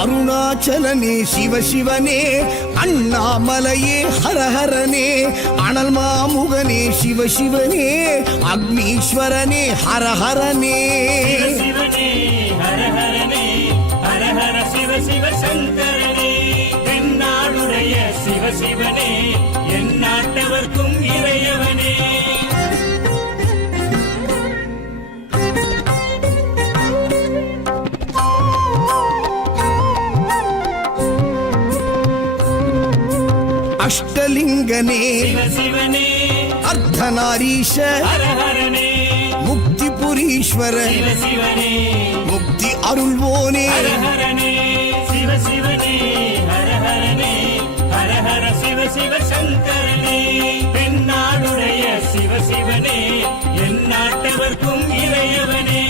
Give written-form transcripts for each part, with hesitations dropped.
அருணாச்சலனே சிவசிவனே, அண்ணாமலையே ஹரஹரனே, அனல் மாமுகனே சிவசிவனே, அக்னீஸ்வரனே ஹரஹரனே. சிவசிவனே ஹரஹரனே, ஹரஹர சிவ சிவ சங்கரனே, தென்னாடுடைய சிவசிவனே, என் நாட்டவர்க்கும் இறையவனே. அஷ்டலிங்கனே சிவசிவனே, அர்த்தநாரீஷ ஹரஹரனே, முக்திபுரீஸ்வர சிவசிவனே, முக்தி அருள்வோனே. ஹரஹரனே சிவசிவனே, ஹரஹரனே, ஹரஹர சிவ சிவ சங்கரனே, தென்னாடுடைய சிவசிவனே, என் நாட்டவர்க்கும் இறையவனே.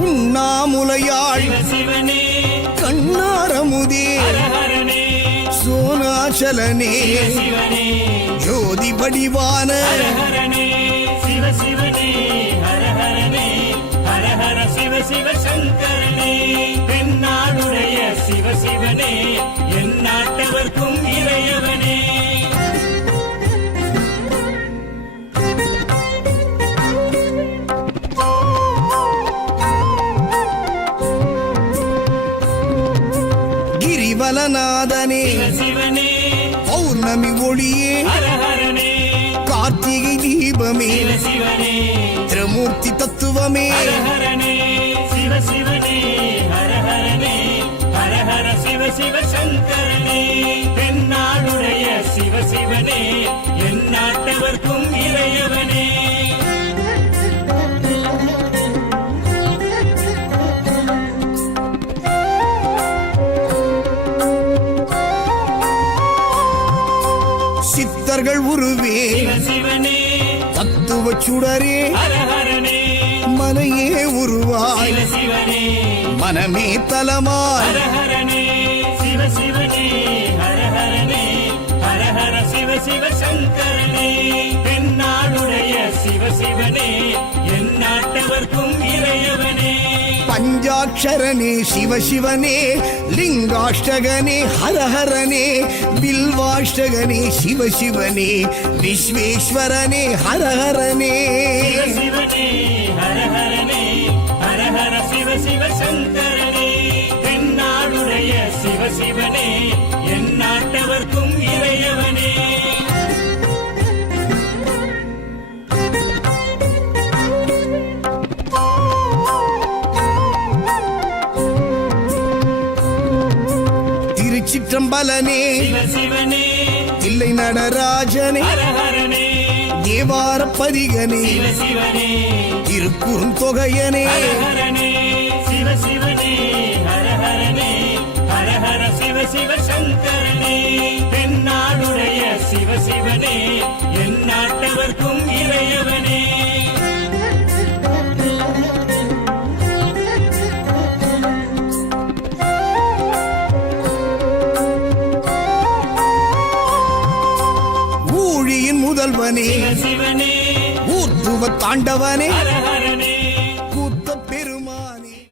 உண்ணாமுலையாள் சிவசிவனே, கண்ணாரமுதே ஹரஹரனே, சோனாச்சலனே சிவசிவனே, ஜோதி வடிவான ஹரஹரனே சிவசிவனே, ஹரஹரனே, ஹரஹர சிவ சிவ சங்கரனே, தென்னாடுடைய சிவசிவனே, என் நாட்டவர்க்கும் இறையவனே. கிரிவலநாதனே சிவசிவனே, பௌர்ணமி ஒளியே ஹரஹரனே, கார்த்திகை தீபமே சிவசிவனே, திரமூர்த்தி தத்துவமே. ஹரஹரனே சிவசிவனே, ஹரஹரனே, ஹரஹர சிவ சிவ சங்கரனே, தென்னாடுடைய சிவசிவனே, என் நாட்டவர்க்கும் இறையவனே. சித்தர்கள் உருவே சிவசிவனே, தத்துவ சுடரே ஹரஹரனே, மனையே உருவாய் சிவசிவனே, மனமே தலமாய். ஹரஹரனே சிவசிவனே, ஹரஹரனே, ஹரஹர சிவ சிவ சங்கரனே, தென்னாடுடைய சிவசிவனே, என் நாட்டவர்க்கும் இறையவனே. பஞ்சாட்சரனே சிவசிவனே, லிங்காஷ்டகனே ஹரஹரனே, பில்வாஷ்டகனே சிவசிவனே, விஸ்வேஸ்வரனே ஹரஹரனே. சிவசிவனே, ஹரஹரனே, ஹரஹர சிவ சிவ சங்கரனே, தென்னாடுடைய சிவசிவனே, என் நாட்டவர்க்கும் இறையவனே. திருச்சிற்றம்பலனே சிவசிவனே, தில்லை நடராஜனே, ஹரஹரனே, தேவார பதிகனே, சிவசிவனே, திருக்குறுந்தொகையனே. ஹரஹரனே சிவசிவனே, ஹரஹரனே, ஹரஹர சிவ சிவ சங்கரனே, தென்னாடுடைய சிவசிவனே, என் நாட்டவர்க்கும் இறையவனே. ஊழியின் முதல்வனே சிவசிவனே, ஊர்த்துவ தாண்டவனே, ஹரஹரனே,